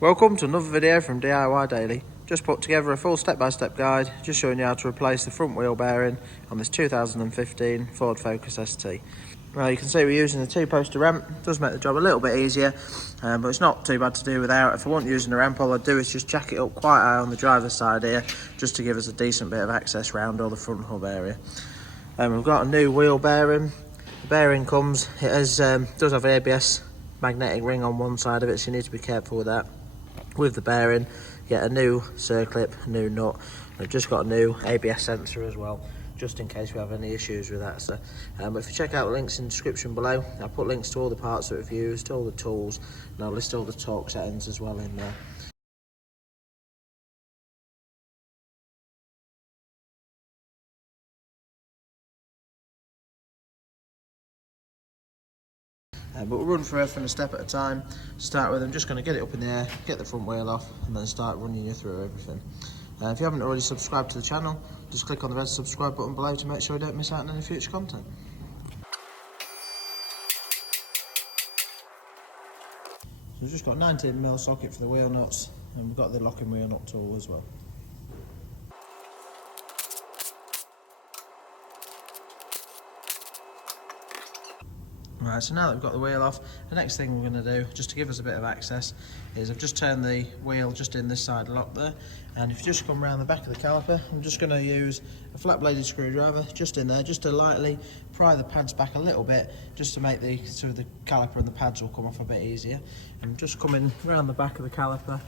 Welcome to another video from DIY Daily. Just put together a full step-by-step guide just showing you how to replace the front wheel bearing on this 2015 Ford Focus ST. Now you can see we're using a 2-poster ramp. It does make the job a little bit easier, but it's not too bad to do without. If I wasn't using a ramp, all I'd do is just jack it up quite high on the driver's side here, just to give us a decent bit of access round all the front hub area. We've got a new wheel bearing. The bearing comes, it has, does have an ABS magnetic ring on one side of it, so you need to be careful with that. With the bearing, get a new circlip, a new nut. I've just got a new ABS sensor as well, just in case we have any issues with that. So, but if you check out the links in the description below, I'll put links to all the parts that we've used, all the tools, and I'll list all the torque settings as well in there. But we'll run through everything a step at a time. Start with, I'm just going to get it up in the air, get the front wheel off, and then start running you through everything. If you haven't already subscribed to the channel, just click on the red subscribe button below to make sure you don't miss out on any future content. So we've just got a 19mm socket for the wheel nuts, and we've got the locking wheel nut tool as well. Right, so now that we've got the wheel off, the next thing we're going to do, just to give us a bit of access, is I've just turned the wheel just in this side lock there, and if you just come around the back of the caliper, I'm just going to use a flat bladed screwdriver just in there, just to lightly pry the pads back a little bit, just to make the caliper and the pads will come off a bit easier. And just coming around the back of the caliper,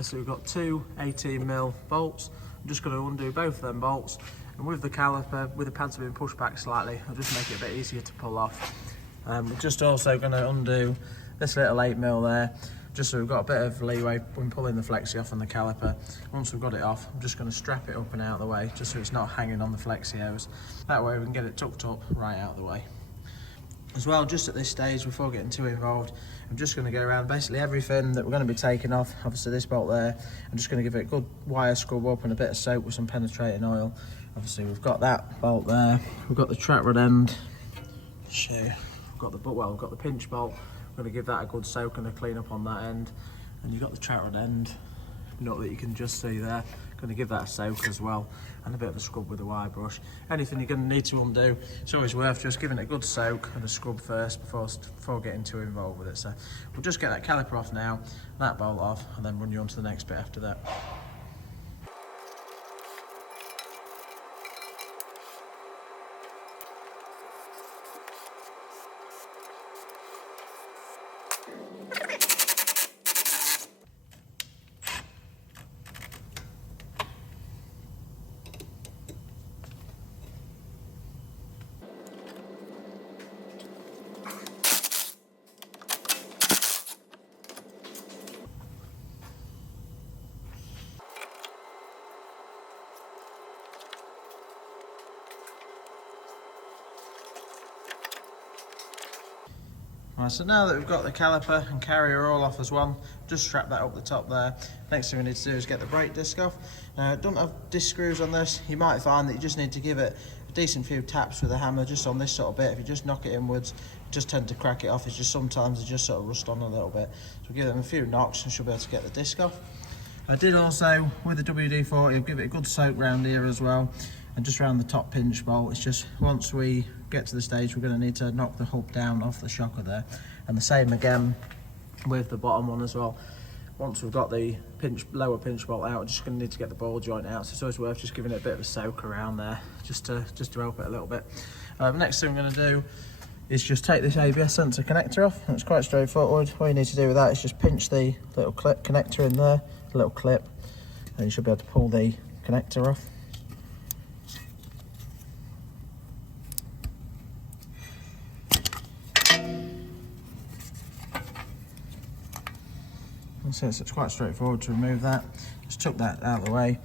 so we've got two 18mm bolts. I'm just going to undo both of them bolts, and with the caliper, with the pads being pushed back slightly, I'll just make it a bit easier to pull off. We're just also going to undo this little 8mm there, just so we've got a bit of leeway when pulling the flexi off on the caliper. Once we've got it off, I'm just going to strap it up and out of the way, just so it's not hanging on the flexi hose. That way we can get it tucked up right out of the way. As well, just at this stage, before getting too involved, I'm just going to go around basically everything that we're going to be taking off. Obviously this bolt there, I'm just going to give it a good wire scrub up and a bit of soap with some penetrating oil. Obviously we've got that bolt there, we've got the track rod end. We've got the pinch bolt. We're going to give that a good soak and a clean up on that end. And you've got the track rod end nut that you can just see there. Going to give that a soak as well, and a bit of a scrub with a wire brush. Anything you're going to need to undo, it's always worth just giving it a good soak and a scrub first before getting too involved with it. So we'll just get that caliper off now, that bolt off, and then run you on to the next bit after that. Right, so now that we've got the caliper and carrier all off as one, just strap that up the top there. Next thing we need to do is get the brake disc off. Now, don't have disc screws on this. You might find that you just need to give it a decent few taps with a hammer just on this sort of bit. If you just knock it inwards, you just tend to crack it off. It's just sometimes they just sort of rust on a little bit. So give them a few knocks and she'll be able to get the disc off. I did also, with the WD-40, give it a good soak round here as well, and just around the top pinch bolt. It's just once we get to the stage, we're going to need to knock the hub down off the shocker there, and the same again with the bottom one as well. Once we've got the lower pinch bolt out, we're just going to need to get the ball joint out, so it's always worth just giving it a bit of a soak around there, just to help it a little bit. Next thing we're going to do is just take this ABS sensor connector off. It's quite straightforward. All you need to do with that is just pinch the little clip connector in there, a little clip, and you should be able to pull the connector off. So it's quite straightforward to remove that. Just took that out of the way.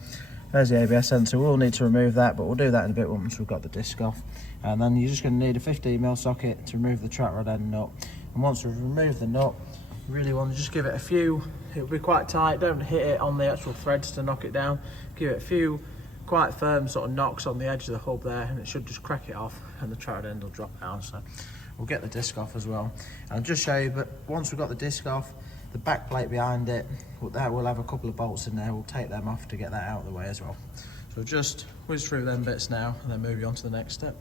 There's the ABS sensor. We'll need to remove that, but we'll do that in a bit once we've got the disc off. And then you're just going to need a 15mm socket to remove the track rod end nut. And once we've removed the nut, you really want to just give it a few, it'll be quite tight, don't hit it on the actual threads to knock it down. Give it a few quite firm sort of knocks on the edge of the hub there, and it should just crack it off and the track rod end will drop down. So we'll get the disc off as well. And I'll just show you, but once we've got the disc off, the back plate behind it, that will have a couple of bolts in there. We'll take them off to get that out of the way as well. So just whiz through them bits now and then move you on to the next step.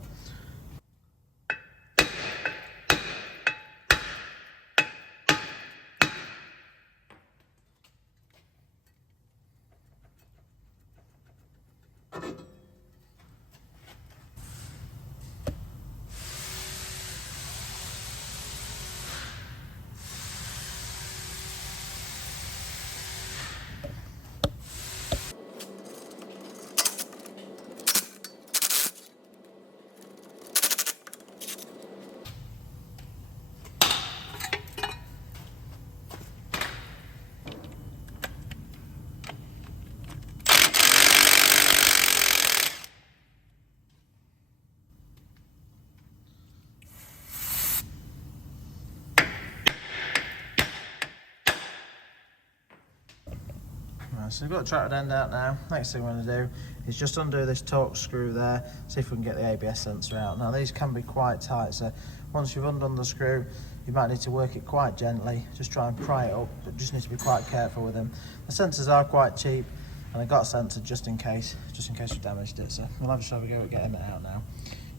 So we've got the tractor end out now. Next thing we're going to do is just undo this torque screw there, see if we can get the ABS sensor out. Now these can be quite tight, so once you've undone the screw, you might need to work it quite gently. Just try and pry it up, but just need to be quite careful with them. The sensors are quite cheap, and I got a sensor just in case we damaged it. So we'll have a go at getting it out now.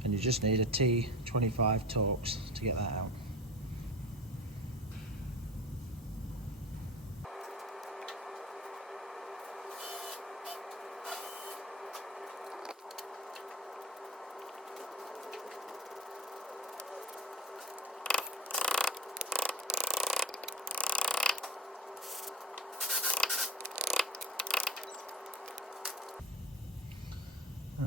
And you just need a T25 Torx to get that out.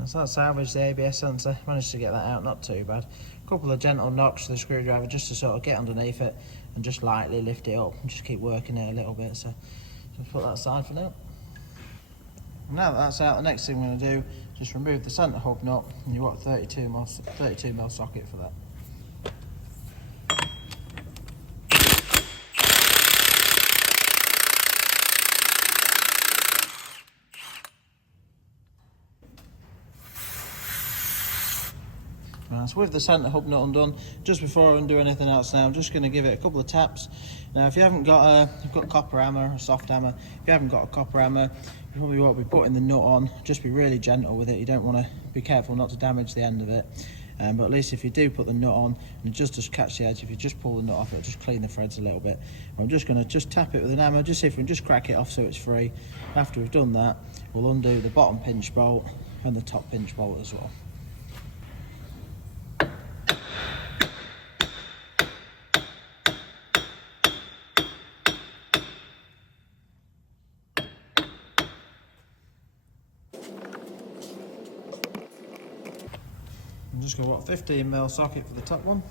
So that salvaged the ABS sensor, managed to get that out, not too bad. A couple of gentle knocks with the screwdriver just to sort of get underneath it and just lightly lift it up and just keep working it a little bit. So just put that aside for now. And now that that's out, the next thing we're going to do is just remove the centre hub nut, and you want a 32mm socket for that. So with the centre hub nut undone, just before I undo anything else now, I'm just going to give it a couple of taps. Now if you haven't got a copper hammer, a soft hammer, if you haven't got a copper hammer, you probably won't be putting the nut on. Just be really gentle with it. You don't want to be careful not to damage the end of it. But at least if you do put the nut on and just catch the edge, if you just pull the nut off, it'll just clean the threads a little bit. I'm just going to tap it with an hammer, just see if we can just crack it off so it's free. After we've done that, we'll undo the bottom pinch bolt and the top pinch bolt as well. I'm just going to 15mm socket for the top one.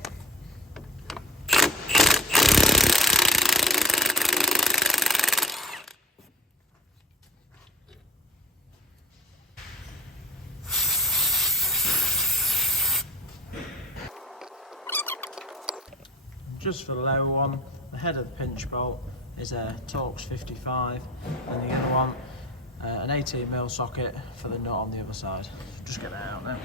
Just for the lower one, the head of the pinch bolt is a Torx 55, and you're going to want an 18mm socket for the nut on the other side. Just get that out now.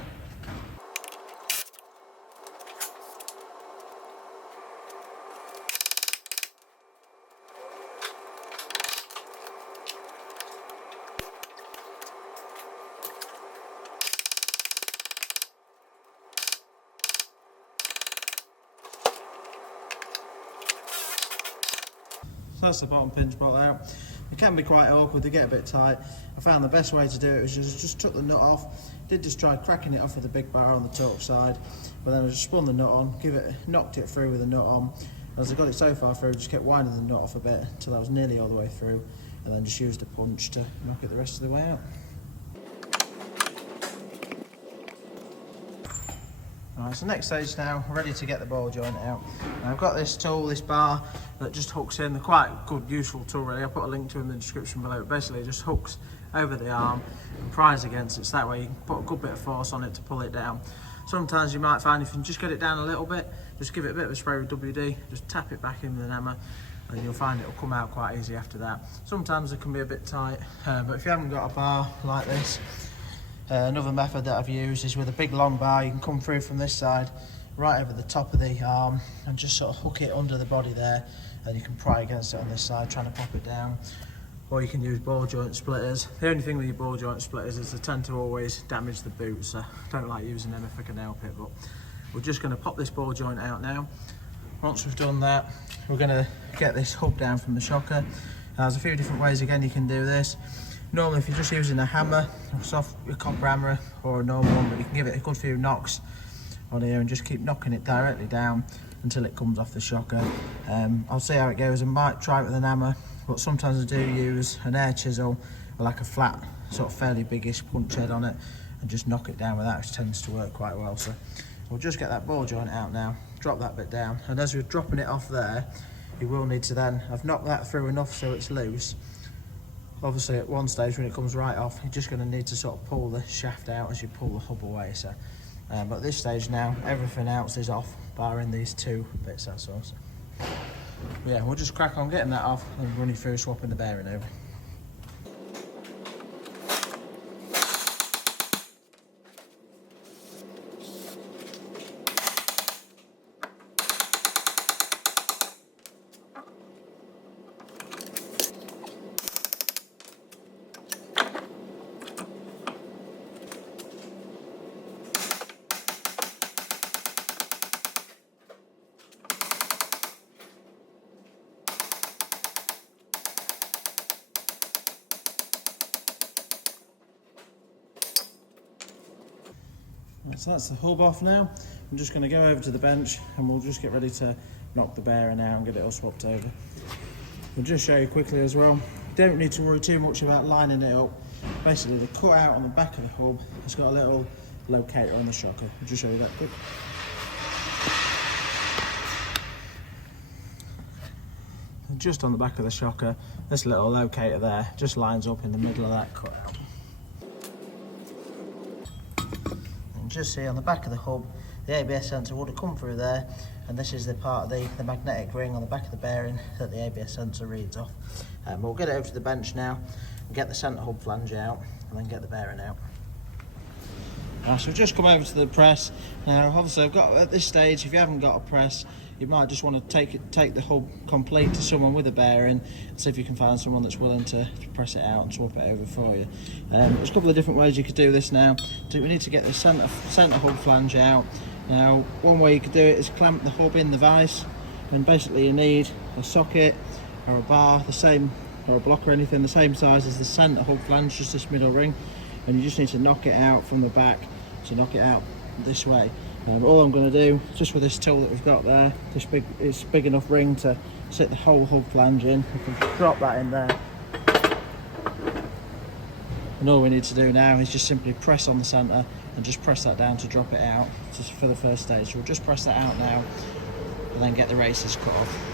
So that's the bottom pinch bolt out. It can be quite awkward, they get a bit tight. I found the best way to do it was just took the nut off. Did just try cracking it off with a big bar on the torque side, but then I just spun the nut on, knocked it through with the nut on. As I got it so far through, just kept winding the nut off a bit until I was nearly all the way through, and then just used a punch to knock it the rest of the way out. Alright, so next stage now, we're ready to get the ball joint out. Now I've got this tool, this bar, that just hooks in. They're quite a good, useful tool really. I'll put a link to it in the description below. But basically it just hooks over the arm and pries against it, so that way you can put a good bit of force on it to pull it down. Sometimes you might find if you can just get it down a little bit, just give it a bit of a spray with WD, just tap it back in with an hammer, and you'll find it'll come out quite easy after that. Sometimes it can be a bit tight, but if you haven't got a bar like this, another method that I've used is with a big long bar. You can come through from this side right over the top of the arm and just sort of hook it under the body there, and you can pry against it on this side trying to pop it down. Or you can use ball joint splitters. The only thing with your ball joint splitters is they tend to always damage the boot, so I don't like using them if I can help it. But we're just going to pop this ball joint out now. Once we've done that, we're going to get this hub down from the shocker. Now, there's a few different ways again you can do this. Normally if you're just using a hammer, a soft copper hammer or a normal one, but you can give it a good few knocks on here and just keep knocking it directly down until it comes off the shocker. I'll see how it goes. I might try it with an hammer, but sometimes I do use an air chisel or like a flat, sort of fairly biggish punch head on it, and just knock it down with that, which tends to work quite well. So we'll just get that ball joint out now, drop that bit down, and as we're dropping it off there, you will need to then, I've knocked that through enough so it's loose. Obviously at one stage when it comes right off, you're just going to need to sort of pull the shaft out as you pull the hub away. So, but at this stage now, everything else is off, barring these two bits, that's all. So, yeah, we'll just crack on getting that off and running through swapping the bearing over. So that's the hub off now. I'm just going to go over to the bench and we'll just get ready to knock the bearing out and get it all swapped over. We'll just show you quickly as well. Don't need to worry too much about lining it up. Basically the cutout on the back of the hub has got a little locator on the shocker. I'll just show you that quick. And just on the back of the shocker, this little locator there just lines up in the middle of that cutout. Just see on the back of the hub, the ABS sensor would have come through there, and this is the part of the magnetic ring on the back of the bearing that the ABS sensor reads off. We'll get it over to the bench now and get the centre hub flange out and then get the bearing out. So we've just come over to the press. Now obviously I've got, at this stage, if you haven't got a press, you might just want to take the hub complete to someone with a bearing and see if you can find someone that's willing to press it out and swap it over for you. There's a couple of different ways you could do this now. So we need to get the centre hub flange out. Now one way you could do it is clamp the hub in the vise, and basically you need a socket or a bar, the same, or a block or anything the same size as the centre hub flange, just this middle ring, and you just need to knock it out from the back. So knock it out this way. All I'm going to do, just with this tool that we've got there, it's big enough ring to sit the whole hub flange in. We can drop that in there. And all we need to do now is just simply press on the centre and just press that down to drop it out, just for the first stage. So we'll just press that out now and then get the races cut off.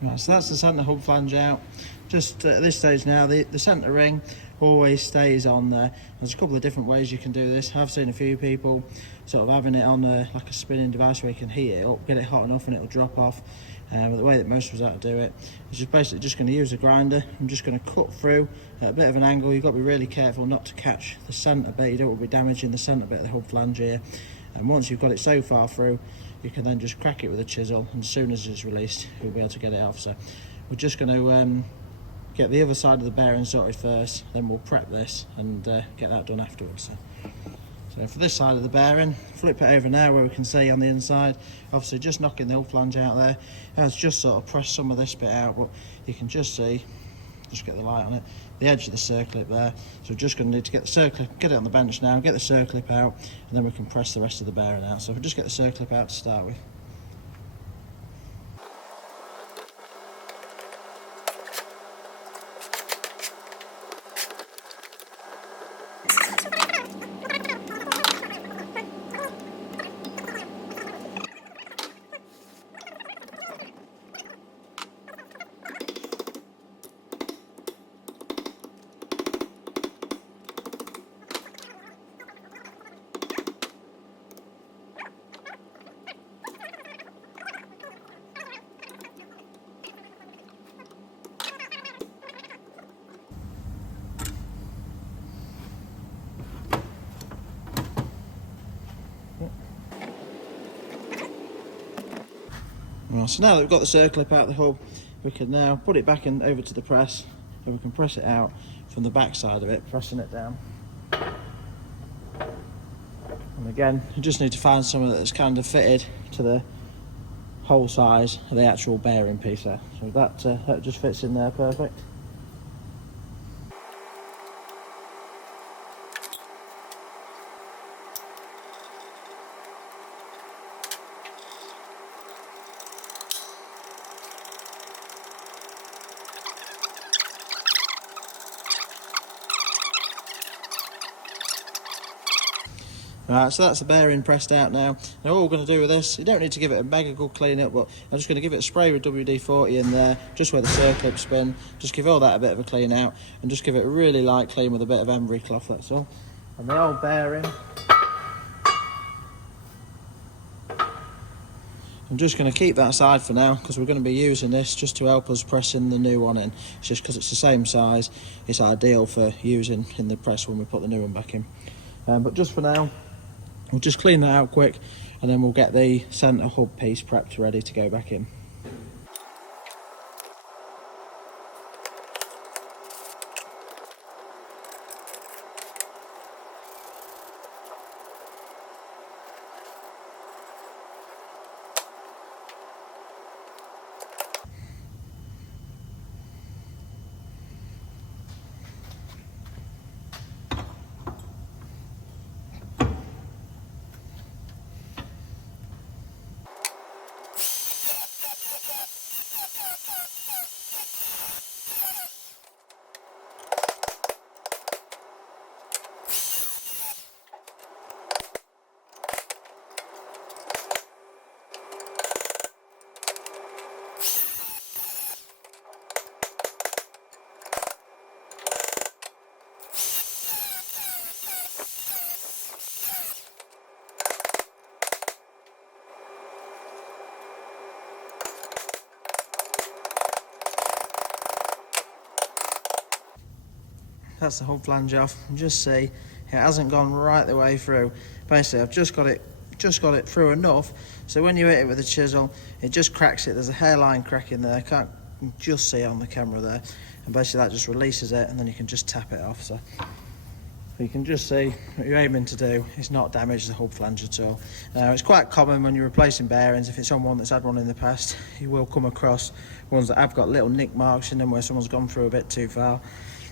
Right, so that's the centre hub flange out. Just at this stage now, the centre ring always stays on there. There's a couple of different ways you can do this. I've seen a few people sort of having it on like a spinning device where you can heat it up, get it hot enough and it'll drop off. But the way that most of us have to do it is just basically just going to use a grinder. I'm just going to cut through at a bit of an angle. You've got to be really careful not to catch the centre bit. You don't want to be damaging the centre bit of the hub flange here. And once you've got it so far through, you can then just crack it with a chisel, and as soon as it's released, you'll be able to get it off. So we're just going to get the other side of the bearing sorted first, then we'll prep this and get that done afterwards. So for this side of the bearing, flip it over now where we can see on the inside, obviously just knocking the hub flange out there. It has just sort of pressed some of this bit out, but you can just see, just get the light on it, the edge of the circlip there. So we're just going to need to get the circlip, get it on the bench now, get the circlip out, and then we can press the rest of the bearing out. So we'll just get the circlip out to start with. Right, so now that we've got the circlip out of the hub, we can now put it back in over to the press, and we can press it out from the back side of it, pressing it down. And again, you just need to find something that's kind of fitted to the hole size of the actual bearing piece there. So that just fits in there perfect. Right, so that's the bearing pressed out now. Now all we're going to do with this, you don't need to give it a mega good clean up, but I'm just going to give it a spray with WD-40 in there, just where the circlips spin, just give all that a bit of a clean out, and just give it a really light clean with a bit of emery cloth, that's all. And the old bearing, I'm just going to keep that aside for now, because we're going to be using this just to help us press in the new one in. It's just because it's the same size, it's ideal for using in the press when we put the new one back in. But just for now, we'll just clean that out quick, and then we'll get the centre hub piece prepped ready to go back in. That's the hub flange off, and just see it hasn't gone right the way through. Basically I've just got it through enough so when you hit it with a chisel it just cracks it. There's a hairline crack in there, I can't just see it on the camera there, and basically that just releases it, and then you can just tap it off. So you can just see what you're aiming to do is not damage the hub flange at all. It's quite common when you're replacing bearings, if it's on one that's had one in the past, you will come across ones that have got little nick marks in them where someone's gone through a bit too far.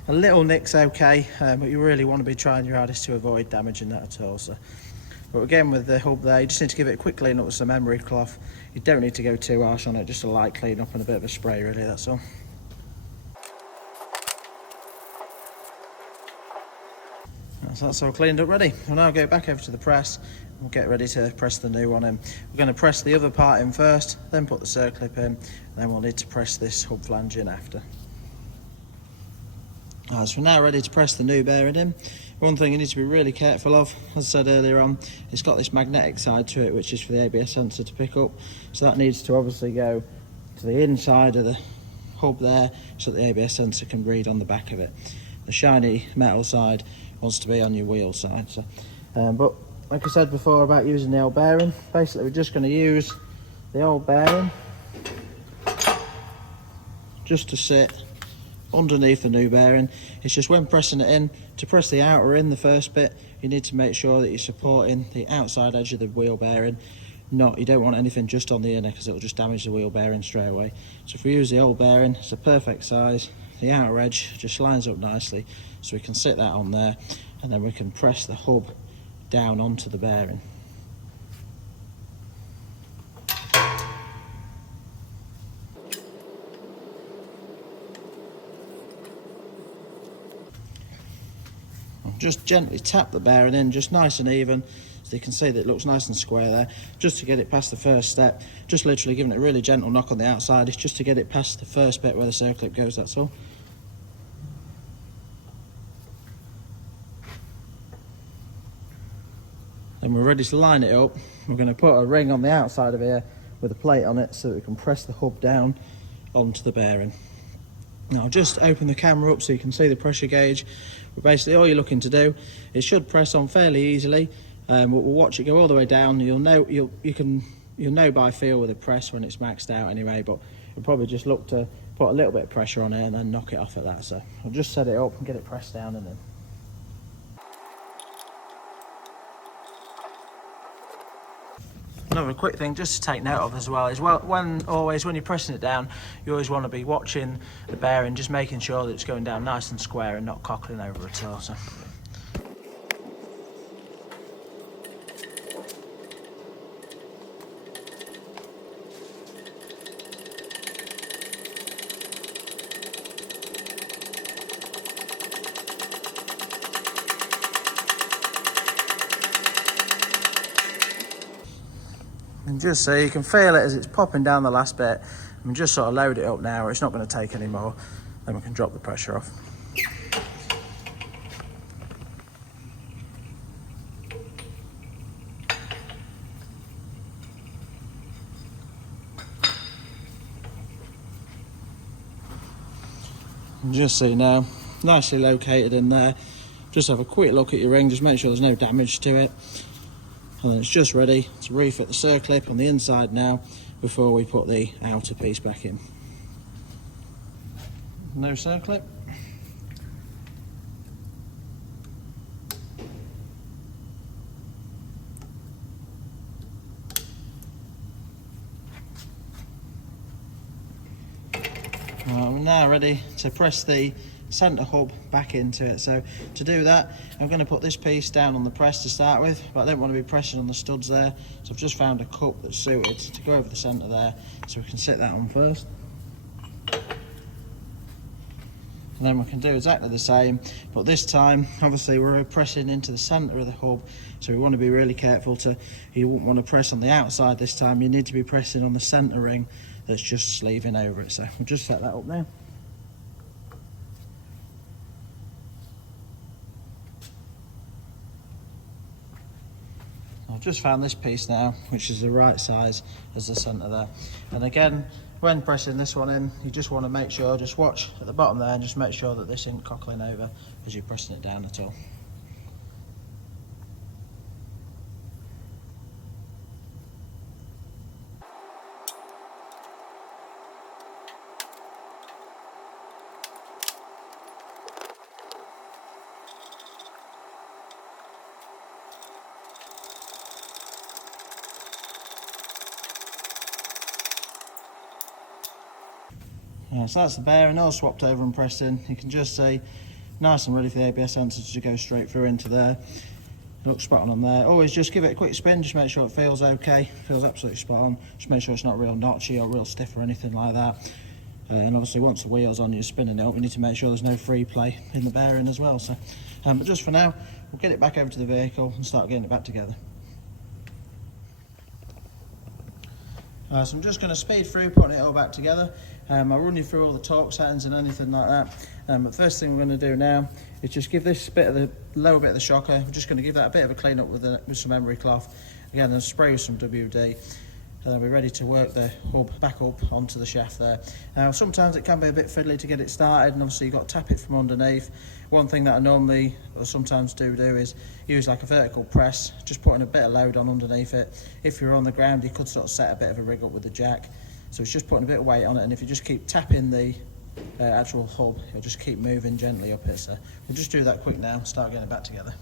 A little nick's okay, but you really want to be trying your hardest to avoid damaging that at all. So, but again, with the hub there, you just need to give it a quick clean up with some emery cloth. You don't need to go too harsh on it, just a light clean up and a bit of a spray really, that's all. So that's all cleaned up ready. We'll now go back over to the press. We'll get ready to press the new one in. We're going to press the other part in first, then put the circlip in, and then we'll need to press this hub flange in after. So we're now ready to press the new bearing in. One thing you need to be really careful of, as I said earlier on, it's got this magnetic side to it which is for the ABS sensor to pick up, so that needs to obviously go to the inside of the hub there so that the ABS sensor can read on the back of it. The shiny metal side wants to be on your wheel side. So, but like I said before about using the old bearing, basically we're just going to use the old bearing just to sit underneath the new bearing. It's just when pressing it in, to press the outer in, the first bit, you need to make sure that you're supporting the outside edge of the wheel bearing. You don't want anything just on the inner, because it will just damage the wheel bearing straight away. So if we use the old bearing, it's a perfect size. The outer edge just lines up nicely, so we can sit that on there, and then we can press the hub down onto the bearing. Just gently tap the bearing in, just nice and even, so you can see that it looks nice and square there, just to get it past the first step. Just literally giving it a really gentle knock on the outside, it's just to get it past the first bit where the circlip goes, that's all. Then we're ready to line it up. We're going to put a ring on the outside of here with a plate on it so that we can press the hub down onto the bearing. Now I'll just open the camera up so you can see the pressure gauge. But basically all you're looking to do, it should press on fairly easily. We'll watch it go all the way down. You'll know, you can you'll know by feel with a press when it's maxed out anyway, but you'll probably just look to put a little bit of pressure on it and then knock it off at that. So I'll just set it up and get it pressed down and in. Another quick thing just to take note of as well is, when you're pressing it down, you always want to be watching the bearing, just making sure that it's going down nice and square and not cockling over at all. So. And just so you can feel it as it's popping down the last bit, and just sort of load it up now, or it's not going to take any more, then we can drop the pressure off. And just so you know, nicely located in there. Just have a quick look at your ring, just make sure there's no damage to it. And then it's just ready to refit the circlip on the inside now before we put the outer piece back in. No circlip. Right, we're now ready to press the centre hub back into it. So to do that, I'm going to put this piece down on the press to start with, but I don't want to be pressing on the studs there, so I've just found a cup that's suited to go over the centre there, so we can sit that on first. And then we can do exactly the same, but this time obviously we're pressing into the centre of the hub, so we want to be really careful you wouldn't want to press on the outside this time, you need to be pressing on the centre ring that's just sleeving over it. So we'll just set that up now. I've just found this piece now, which is the right size as the centre there. And again, when pressing this one in, you just want to make sure, just watch at the bottom there and just make sure that this isn't cockling over as you're pressing it down at all. So that's the bearing all swapped over and pressed in. You can just see, nice and ready for the ABS sensor to go straight through into there. It looks spot on there. Always just give it a quick spin, just make sure it feels okay, feels absolutely spot on. Just make sure it's not real notchy or real stiff or anything like that. And obviously once the wheel's on, you're spinning it up, we need to make sure there's no free play in the bearing as well. So, but just for now, we'll get it back over to the vehicle and start getting it back together. So I'm just going to speed through putting it all back together. I'll run you through all the torque settings and anything like that. But first thing we're going to do now is just give this bit of the lower bit of the shocker, we're just going to give that a bit of a clean up with some emery cloth. Again, then spray with some WD. And then we're ready to work the hub back up onto the shaft there. Now sometimes it can be a bit fiddly to get it started, and obviously you've got to tap it from underneath. One thing that I normally or sometimes do is use like a vertical press, just putting a bit of load on underneath it. If you're on the ground, you could sort of set a bit of a rig up with the jack. So it's just putting a bit of weight on it, and if you just keep tapping the actual hub, it'll just keep moving gently up it. So we'll just do that quick now and start getting it back together.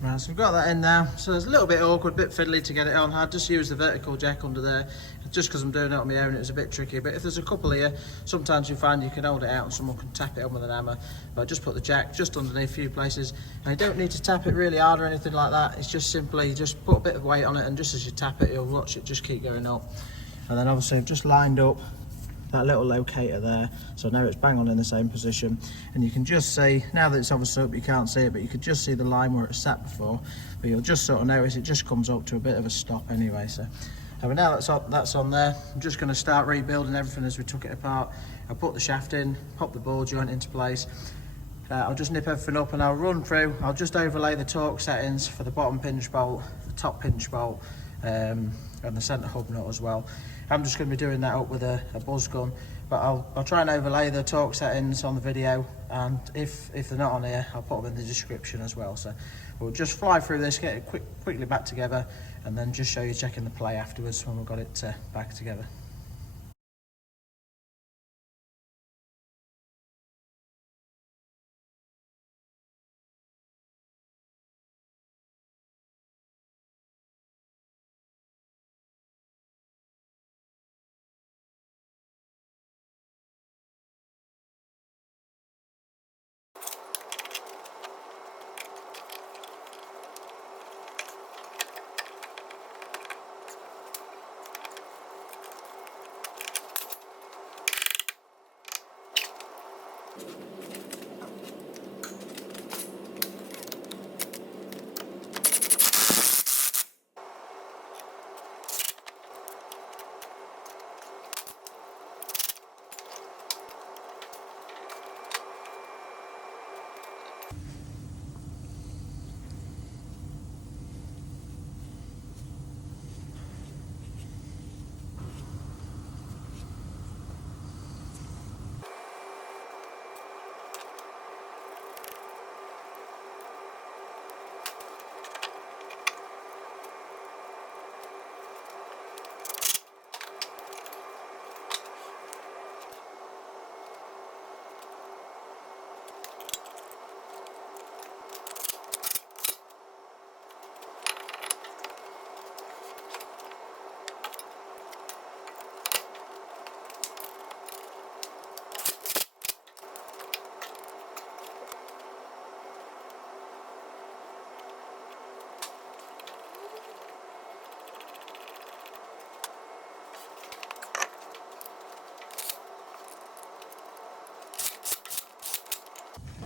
Right, so we've got that in now. So it's a little bit awkward, a bit fiddly to get it on. I just use the vertical jack under there. Just because I'm doing it on my own, it's a bit tricky. But if there's a couple here, sometimes you find you can hold it out and someone can tap it on with an hammer. But just put the jack just underneath a few places. And you don't need to tap it really hard or anything like that. It's just simply, just put a bit of weight on it, and just as you tap it, you'll watch it just keep going up. And then obviously I've just lined up that little locator there, so now it's bang on in the same position. And you can just see, now that it's obviously up you can't see it, but you could just see the line where it sat before, but you'll just sort of notice it just comes up to a bit of a stop anyway. So but now that's on there, I'm just going to start rebuilding everything as we took it apart. I'll put the shaft in, pop the ball joint into place. I'll just nip everything up and I'll run through. I'll just overlay the torque settings for the bottom pinch bolt, the top pinch bolt, and the centre hub nut as well. I'm just going to be doing that up with a buzz gun, but I'll try and overlay the torque settings on the video, and if they're not on here, I'll put them in the description as well. So we'll just fly through this, get it quickly back together, and then just show you checking the play afterwards when we've got it back together.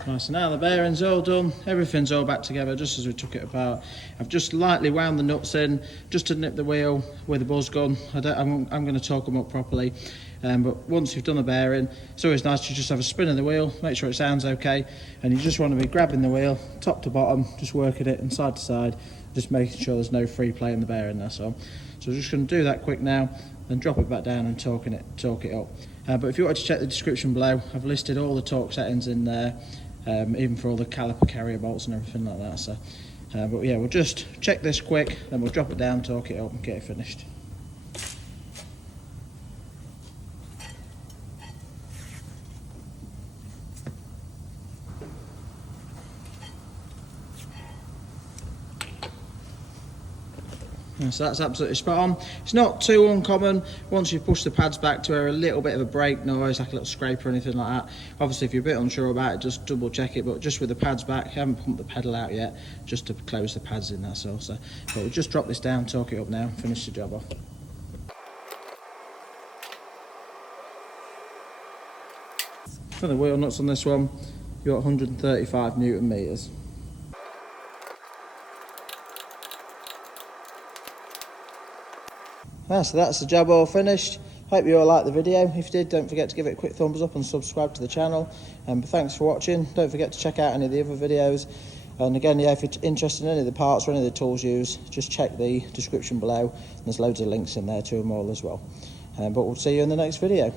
Right, so now the bearing's all done, everything's all back together just as we took it apart. I've just lightly wound the nuts in just to nip the wheel with a buzz gun. I'm going to torque them up properly, but once you've done the bearing, it's always nice to just have a spin of the wheel, make sure it sounds okay, and you just want to be grabbing the wheel top to bottom, just working it and side to side, just making sure there's no free play in the bearing, that's all. So we're just going to do that quick now, then drop it back down and torque it up. But if you wanted to check the description below, I've listed all the torque settings in there, even for all the caliper carrier bolts and everything like that. So, but yeah, we'll just check this quick, then we'll drop it down, torque it up and get it finished. So that's absolutely spot on. It's not too uncommon once you push the pads back to hear a little bit of a brake noise, like a little scrape or anything like that. Obviously if you're a bit unsure about it, just double check it, but just with the pads back, I haven't pumped the pedal out yet, just to close the pads in, that's all. So, but we'll just drop this down, torque it up now, finish the job off. For the wheel nuts on this one, you've got 135 Newton meters. So that's the job all finished. Hope you all liked the video. If you did, don't forget to give it a quick thumbs up and subscribe to the channel. But thanks for watching. Don't forget to check out any of the other videos. And again, yeah, if you're interested in any of the parts or any of the tools used, just check the description below. There's loads of links in there to them all as well. But we'll see you in the next video.